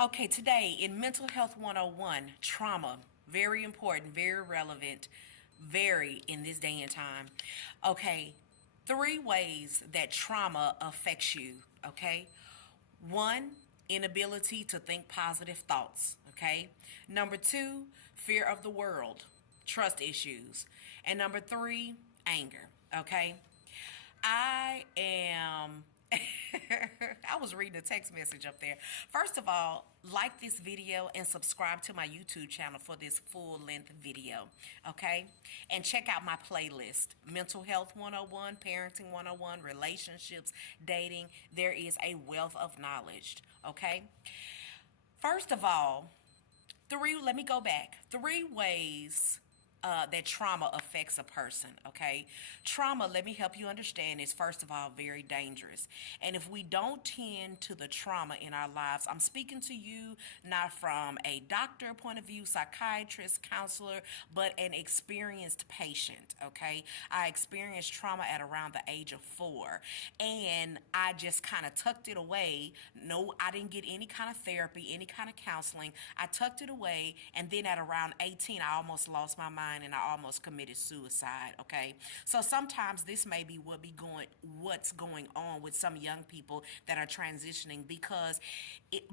Okay, today in Mental Health 101, trauma, very important, very relevant, very in this day and time. Okay, three ways that trauma affects you. Okay, one, inability to think positive thoughts. Okay, number two, fear of the world, trust issues, and number three, anger. Okay, I am. I was reading a text message up there. First of all, like this video and subscribe to my YouTube channel for this full length video. Okay? And check out my playlist Mental Health 101, Parenting 101, Relationships, Dating. There is a wealth of knowledge. Okay? First of all, let me go back. Three ways that trauma affects a person, okay? Trauma, let me help you understand, is first of all very dangerous. And if we don't tend to the trauma in our lives, I'm speaking to you not from a doctor point of view, psychiatrist, counselor, but an experienced patient, okay? I experienced trauma at around the age of 4, and I just kind of tucked it away. No, I didn't get any kind of therapy, any kind of counseling. I tucked it away, and then at around 18, I almost lost my mind and I almost committed suicide. Okay, so sometimes this may be what's going on with some young people that are transitioning, because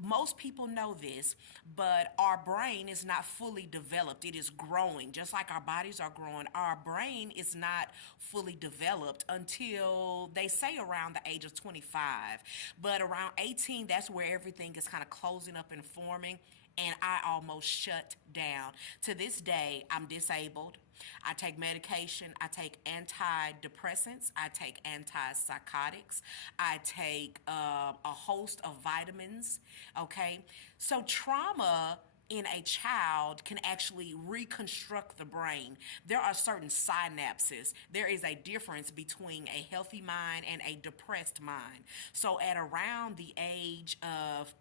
most people know this, but our brain is not fully developed. It is growing, just like our bodies are growing. Our brain is not fully developed until they say around the age of 25, but around 18, that's where everything is kind of closing up and forming, and I almost shut down. To this day, I'm disabled. I take medication. I take antidepressants. I take antipsychotics. I take a host of vitamins. Okay? So, trauma in a child can actually reconstruct the brain. There are certain synapses. There is a difference between a healthy mind and a depressed mind. So, at around the age of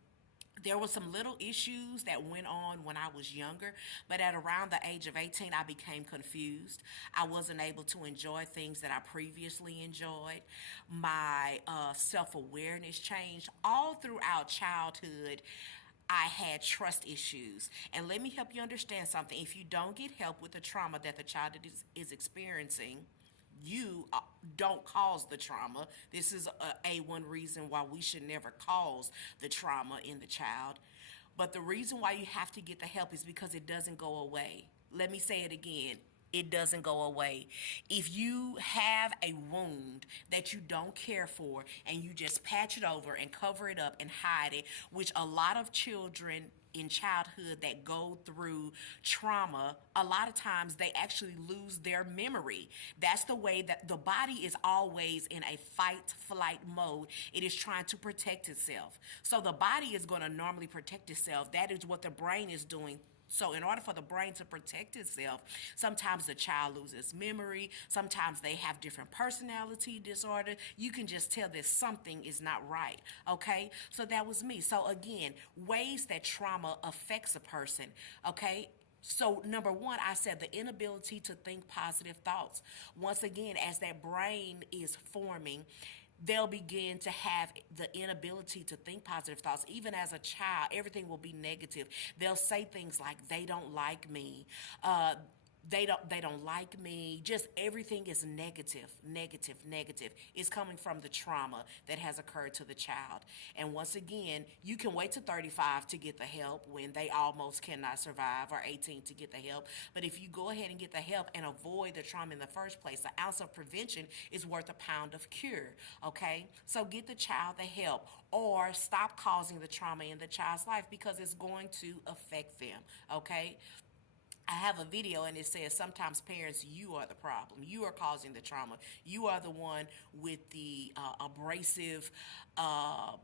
there were some little issues that went on when I was younger, but at around the age of 18, I became confused. I wasn't able to enjoy things that I previously enjoyed. My self awareness changed all throughout childhood. I had trust issues. And let me help you understand something. If you don't get help with the trauma that the child is experiencing, you don't cause the trauma. This is one reason why we should never cause the trauma in the child. But the reason why you have to get the help is because it doesn't go away. Let me say it again. It doesn't go away. If you have a wound that you don't care for and you just patch it over and cover it up and hide it, which a lot of children in childhood that go through trauma, a lot of times they actually lose their memory. That's the way that the body is always in a fight flight mode. It is trying to protect itself. So the body is going to normally protect itself. That is what the brain is doing. So in order for the brain to protect itself, sometimes the child loses memory. Sometimes they have different personality disorder. You can just tell that something is not right. Okay? So that was me. So again, ways that trauma affects a person. Okay? So, number one, I said the inability to think positive thoughts. Once again, as that brain is forming, they'll begin to have the inability to think positive thoughts. Even as a child, everything will be negative. They'll say things like, they don't like me. They don't like me. Just everything is negative, negative, negative. It's coming from the trauma that has occurred to the child. And once again, you can wait to 35 to get the help when they almost cannot survive, or 18 to get the help. But if you go ahead and get the help and avoid the trauma in the first place, an ounce of prevention is worth a pound of cure. Okay? So get the child the help, or stop causing the trauma in the child's life, because it's going to affect them. Okay? I have a video and it says sometimes parents, you are the problem. You are causing the trauma. You are the one with the abrasive thoughts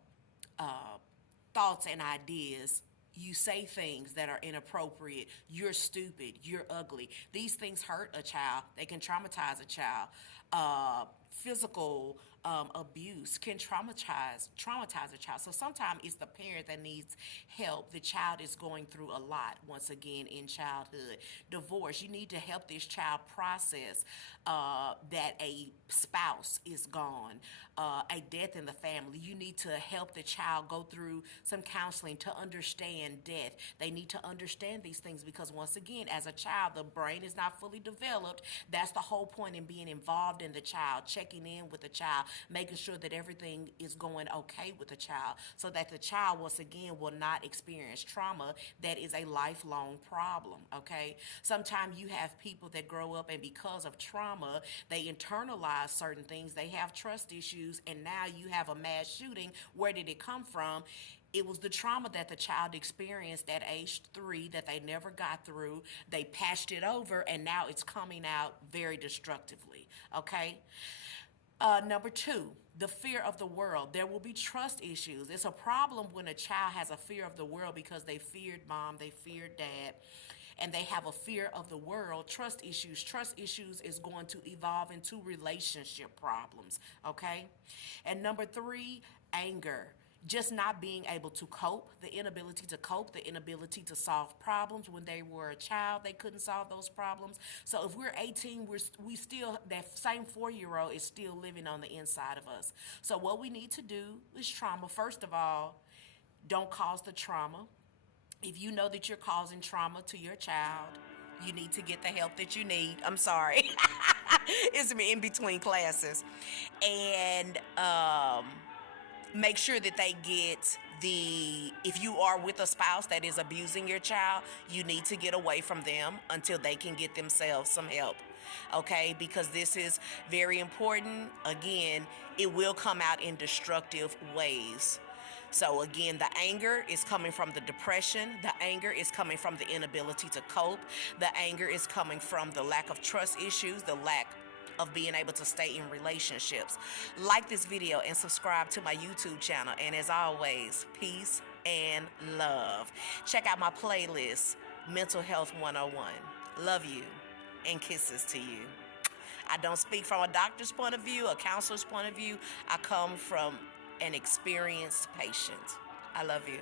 and ideas. You say things that are inappropriate. You're stupid. You're ugly. These things hurt a child. They can traumatize a child. Physical abuse can traumatize a child. So sometimes it's the parent that needs help. The child is going through a lot once again in childhood. Divorce, you need to help this child process that a spouse is gone, a death in the family. You need to help the child go through some counseling to understand death. They need to understand these things because once again, as a child, the brain is not fully developed. That's the whole point in being involved in the child, checking in with the child, making sure that everything is going okay with the child so that the child once again will not experience trauma that is a lifelong problem. Okay, sometimes you have people that grow up and because of trauma they internalize certain things, they have trust issues, and now you have a mass shooting. Where did it come from? It was the trauma that the child experienced at age 3 that they never got through. They patched it over, and now it's coming out very destructively. Okay? Number 2, the fear of the world. There will be trust issues. It's a problem when a child has a fear of the world because they feared mom, they feared dad, and they have a fear of the world. Trust issues is going to evolve into relationship problems. Okay? And number 3, anger. Just not being able to cope, the inability to cope, the inability to solve problems. When they were a child, they couldn't solve those problems. So if we're 18, we still, that same 4-year-old is still living on the inside of us. So what we need to do is trauma. First of all, don't cause the trauma. If you know that you're causing trauma to your child, you need to get the help that you need. I'm sorry. It's in between classes. And, make sure that they get if you are with a spouse that is abusing your child, you need to get away from them until they can get themselves some help. Okay, because this is very important. Again, it will come out in destructive ways. So again, the anger is coming from the depression. The anger is coming from the inability to cope. The anger is coming from the lack of trust issues, the lack of being able to stay in relationships. Like this video and subscribe to my YouTube channel. And as always, peace and love. Check out my playlist, Mental Health 101. Love you and kisses to you. I don't speak from a doctor's point of view, a counselor's point of view. I come from an experienced patient. I love you.